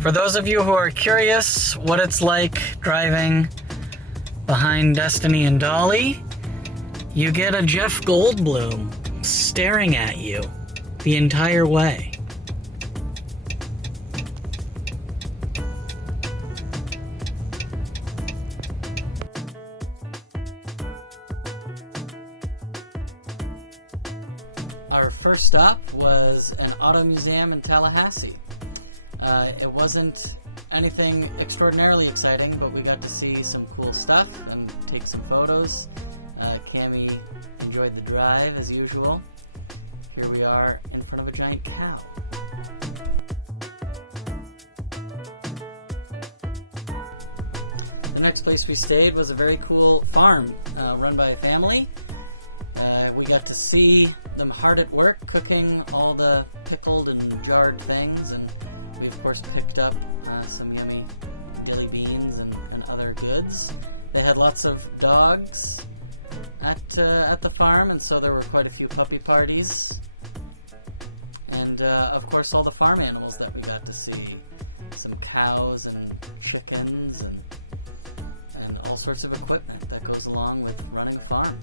For those of you who are curious what it's like driving behind Destiny and Dolly, you get a Jeff Goldblum staring at you the entire way. Our first stop was an auto museum in Tallahassee. It wasn't anything extraordinarily exciting, but we got to see some cool stuff and take some photos. Cammie enjoyed the drive as usual. Here we are in front of a giant cow. The next place we stayed was a very cool farm run by a family. We got to see them hard at work cooking all the pickled and jarred things, and we of course picked up some yummy dilly beans and other goods. They had lots of dogs at the farm, and so there were quite a few puppy parties. And of course all the farm animals that we got to see. Some cows and chickens and all sorts of equipment that goes along with running a farm.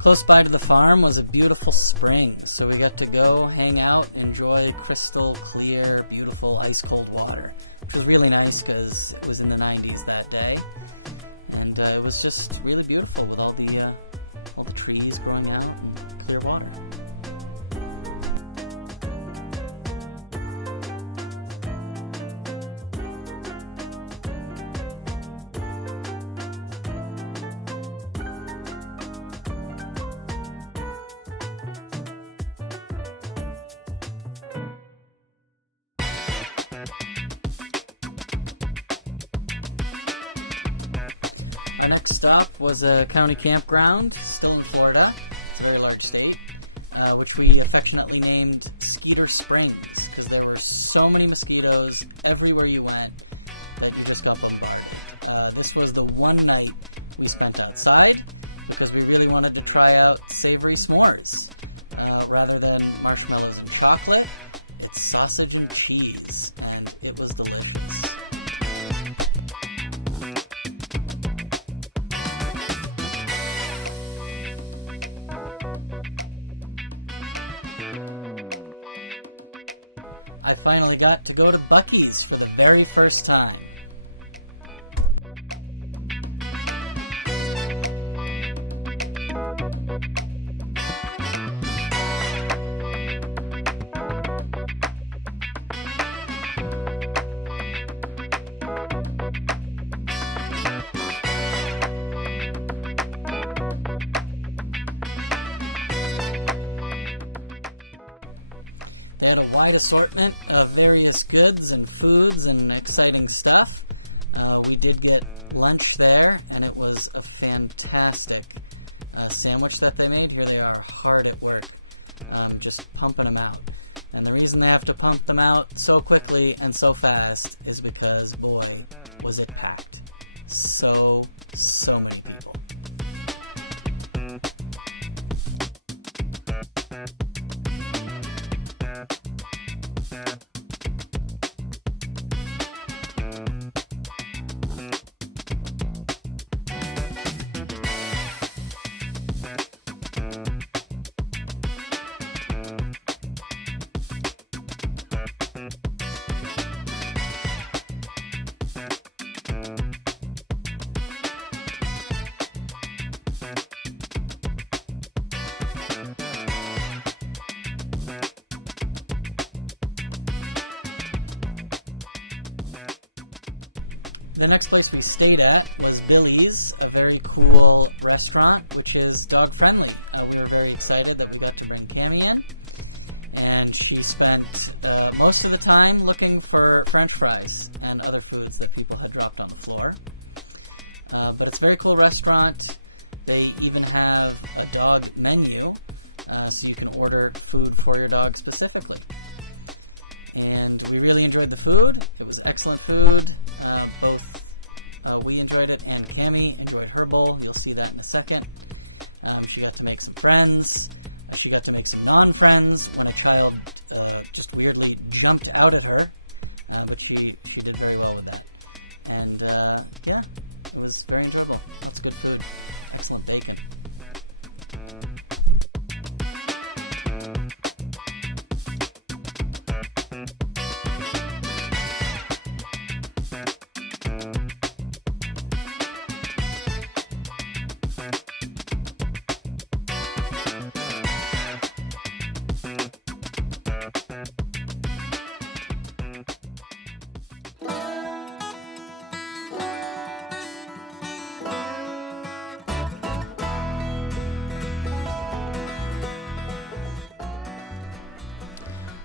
Close by to the farm was a beautiful spring, so we got to go hang out, enjoy crystal clear, beautiful ice-cold water, which was really nice because it was in the 90s that day, and it was just really beautiful with all the trees growing out and clear water. Our next stop was a county campground, still in Florida. It's a very large state, which we affectionately named Skeeter Springs, because there were so many mosquitoes everywhere you went that you just got bombarded. This was the one night we spent outside, because we really wanted to try out savory s'mores. Rather than marshmallows and chocolate, it's sausage and cheese, and it was delicious. I finally got to go to Buc-ee's for the very first time. They had a wide assortment of various goods and foods and exciting stuff. We did get lunch there, and it was a fantastic sandwich that they made. Here they are hard at work, just pumping them out. And the reason they have to pump them out so quickly and so fast is because, boy, was it packed. So many people. The next place we stayed at was Billy's, a very cool restaurant, which is dog-friendly. We were very excited that we got to bring Cammy in, and she spent most of the time looking for French fries and other foods that people had dropped on the floor. But it's a very cool restaurant. They even have a dog menu, so you can order food for your dog specifically. And we really enjoyed the food. It was excellent food. Both we enjoyed it and Cammy enjoyed her bowl. You'll see that in a second. She got to make some friends. She got to make some non-friends when a child just weirdly jumped out at her. But she did very well with that. And yeah, it was very enjoyable. It's good food. Excellent bacon.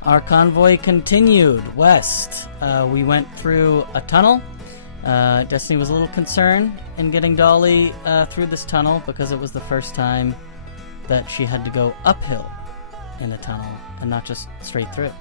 Our convoy continued west. We went through a tunnel. Destiny was a little concerned in getting Dolly through this tunnel because it was the first time that she had to go uphill in a tunnel and not just straight through.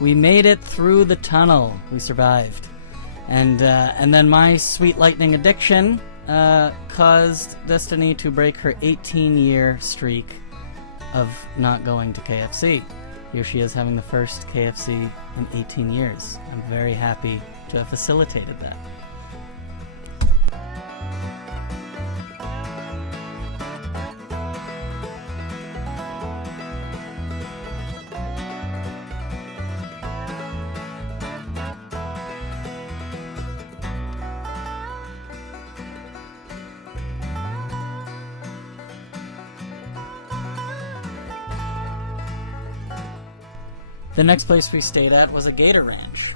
We made it through the tunnel. We survived. And then my sweet lightning addiction caused Destiny to break her 18-year streak of not going to KFC. Here she is having the first KFC in 18 years. I'm very happy to have facilitated that. The next place we stayed at was a gator ranch.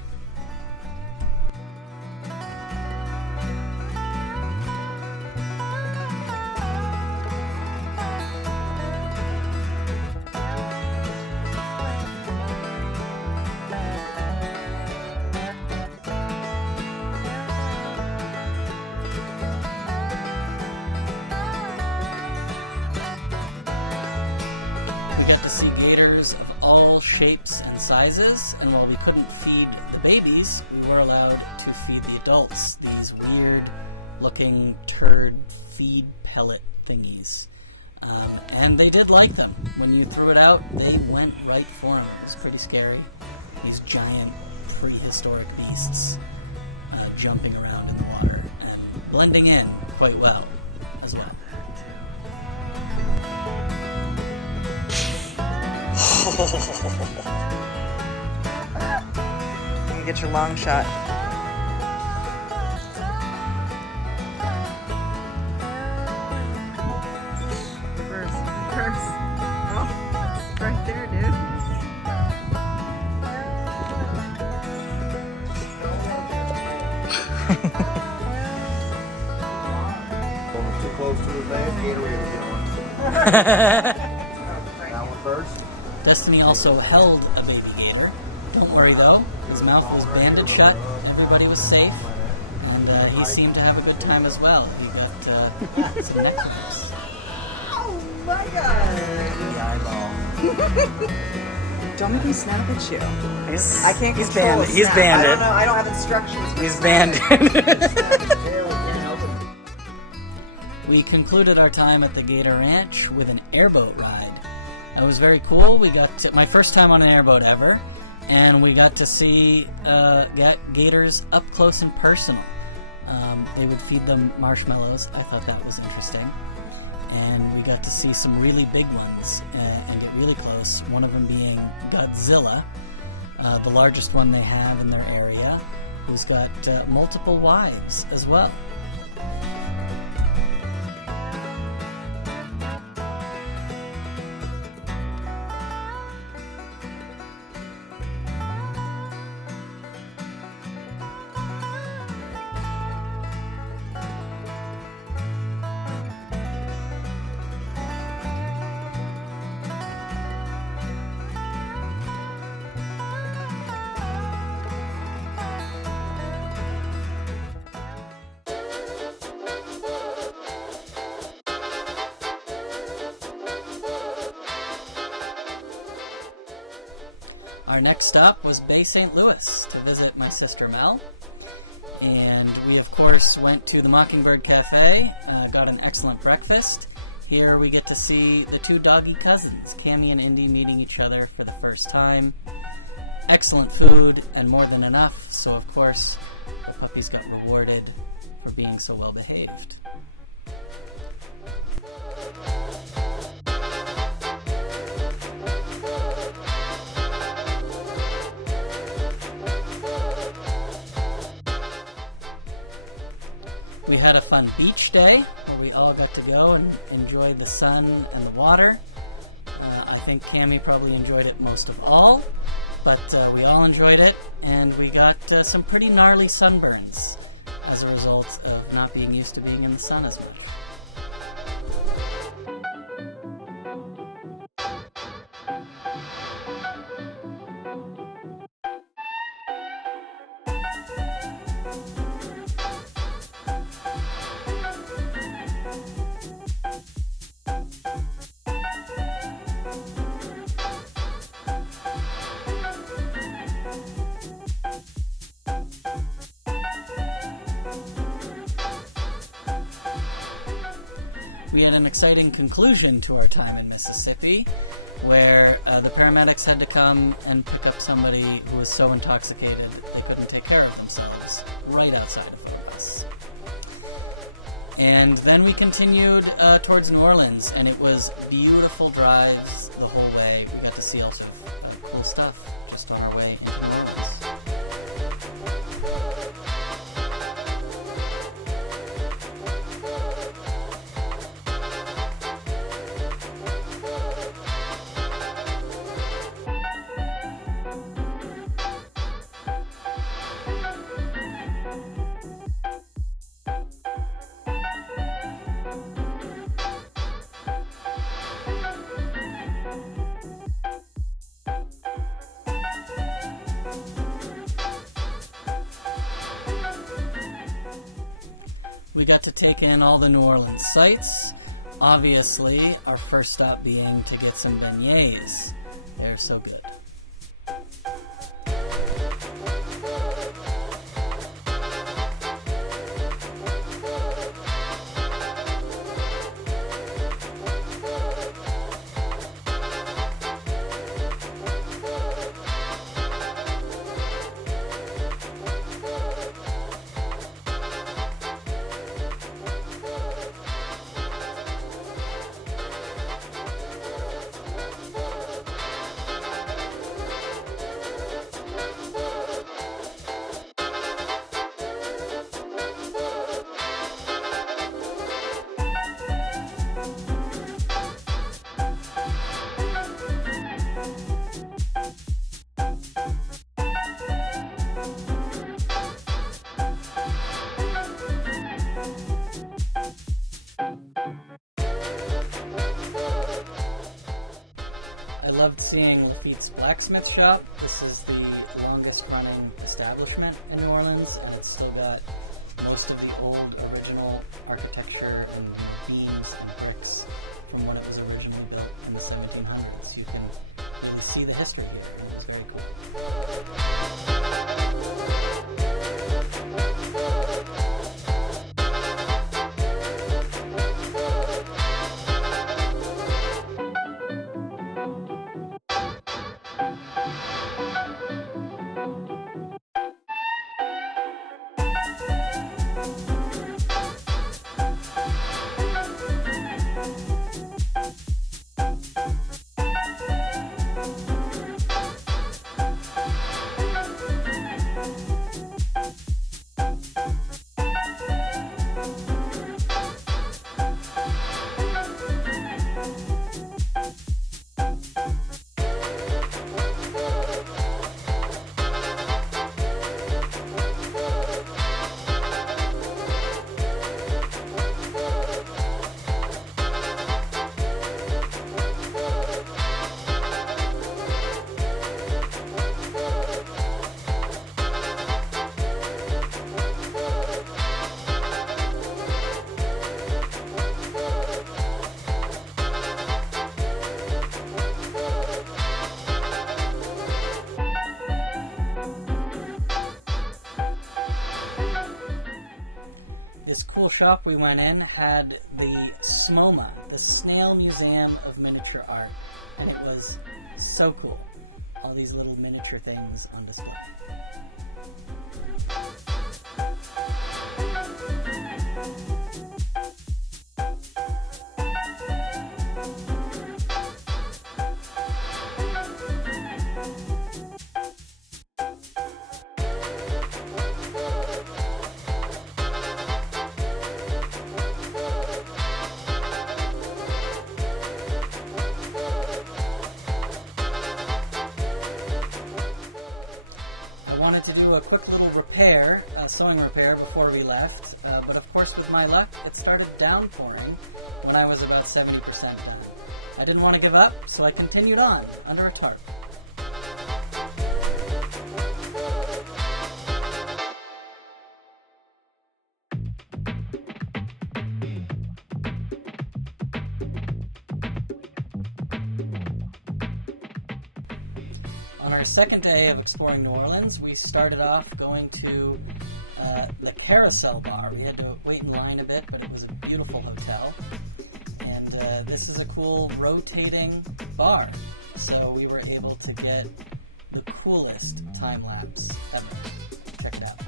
See gators of all shapes and sizes, and while we couldn't feed the babies, we were allowed to feed the adults these weird looking turd feed pellet thingies. And they did like them. When you threw it out, they went right for them. It was pretty scary. These giant prehistoric beasts jumping around in the water and blending in quite well as well. You get your long shot. Reverse. Oh, it's right there, dude. Too close to his leg, Gatorade again. That one first. Destiny also held a baby gator. Don't worry though, his mouth was banded shut, everybody was safe, and he seemed to have a good time as well. He got some necklaces. Oh my god! The eyeball. Don't make me snap at you. He's, I can't he's control banned. a He's snap. banned I don't it. know. I don't have instructions. He's banned Tail, We concluded our time at the Gator Ranch with an airboat ride. It was very cool. We got to, my first time on an airboat ever, and we got to see gators up close and personal. They would feed them marshmallows. I thought that was interesting. And we got to see some really big ones and get really close, one of them being Godzilla, the largest one they have in their area, who's got multiple wives as well. Our next stop was Bay St. Louis to visit my sister Mel. And we, of course, went to the Mockingbird Cafe, got an excellent breakfast. Here we get to see the two doggy cousins, Cammy and Indy, meeting each other for the first time. Excellent food and more than enough, so of course the puppies got rewarded for being so well behaved. We had a fun beach day where we all got to go and enjoy the sun and the water. I think Cammy probably enjoyed it most of all, but we all enjoyed it, and we got some pretty gnarly sunburns as a result of not being used to being in the sun as much. We had an exciting conclusion to our time in Mississippi, where the paramedics had to come and pick up somebody who was so intoxicated they couldn't take care of themselves, right outside of the bus. And then we continued towards New Orleans, and it was beautiful drives the whole way. We got to see all sorts of cool stuff just on our way into New Orleans. We got to take in all the New Orleans sights. Obviously, our first stop being to get some beignets. They're so good. I loved seeing Lafitte's Blacksmith Shop. This is the longest running establishment in New Orleans, and it's still got most of the old original architecture and beams and bricks from when it was originally built in the 1700s. You can really see the history here. It was very cool. This cool shop we went in had the SMOMA, the Snail Museum of Miniature Art, and it was so cool. All these little miniature things on display. To do a quick little repair, sewing repair before we left, but of course with my luck it started downpouring when I was about 70% done. I didn't want to give up, so I continued on under a tarp. On our second day of exploring New Orleans, we started off going to the Carousel Bar. We had to wait in line a bit, but it was a beautiful hotel. And this is a cool rotating bar, so we were able to get the coolest time lapse ever. Check it out.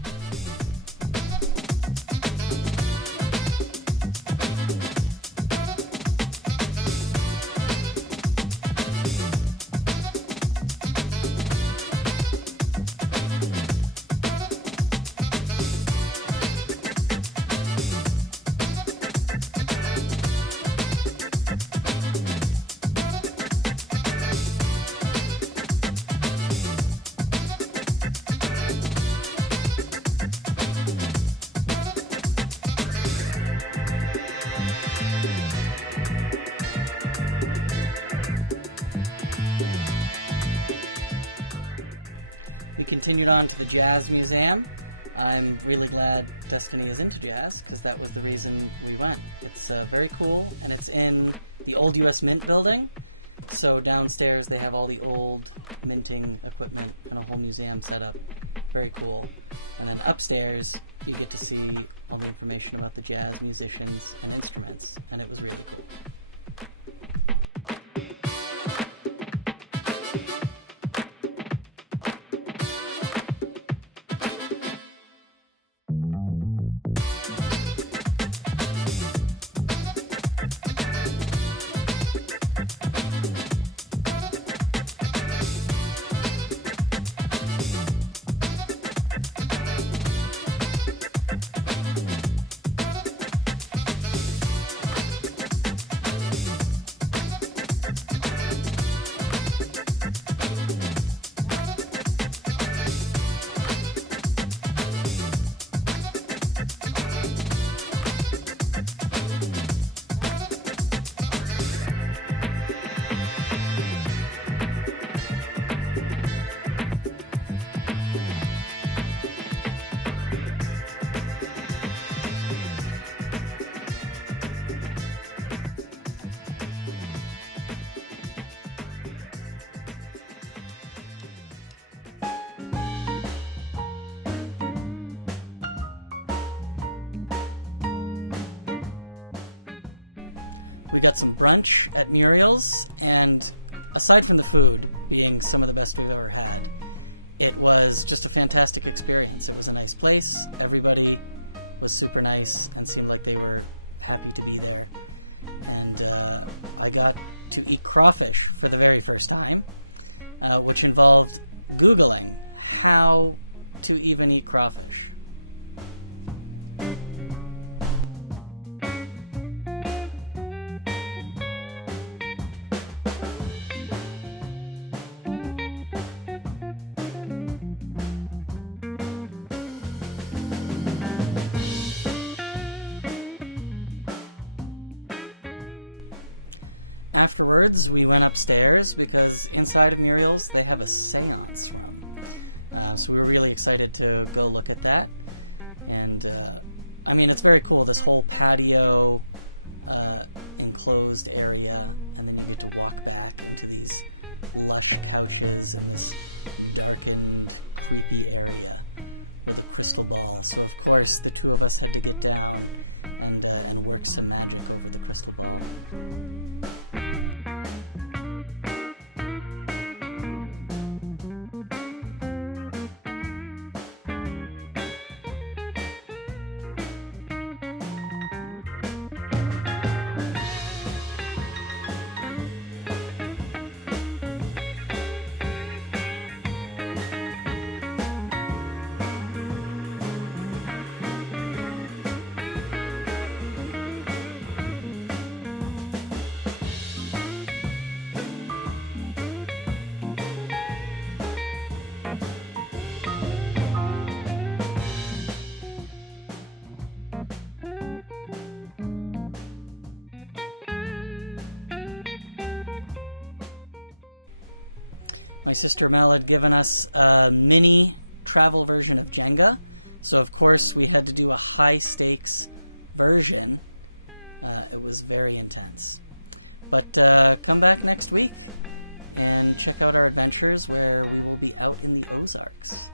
Continued on to the Jazz Museum. I'm really glad Destiny is into jazz, because that was the reason we went. It's very cool, and it's in the old U.S. Mint building. So downstairs they have all the old minting equipment and a whole museum set up. Very cool. And then upstairs you get to see all the information about the jazz musicians and instruments, and it was really cool. got some brunch at Muriel's, and aside from the food being some of the best we've ever had, it was just a fantastic experience. It was a nice place. Everybody was super nice and seemed like they were happy to be there. And I got to eat crawfish for the very first time, which involved Googling how to even eat crawfish. Afterwards, we went upstairs because inside of Muriel's they have a seance room. So we were really excited to go look at that. And, I mean, it's very cool, this whole patio, enclosed area, and then you get to walk back into these lush couches in this darkened, creepy area with a crystal ball. So, of course, the two of us had to get down and work some magic over the crystal ball. My sister Mel had given us a mini travel version of Jenga, so of course we had to do a high-stakes version. It was very intense. But come back next week and check out our adventures where we will be out in the Ozarks.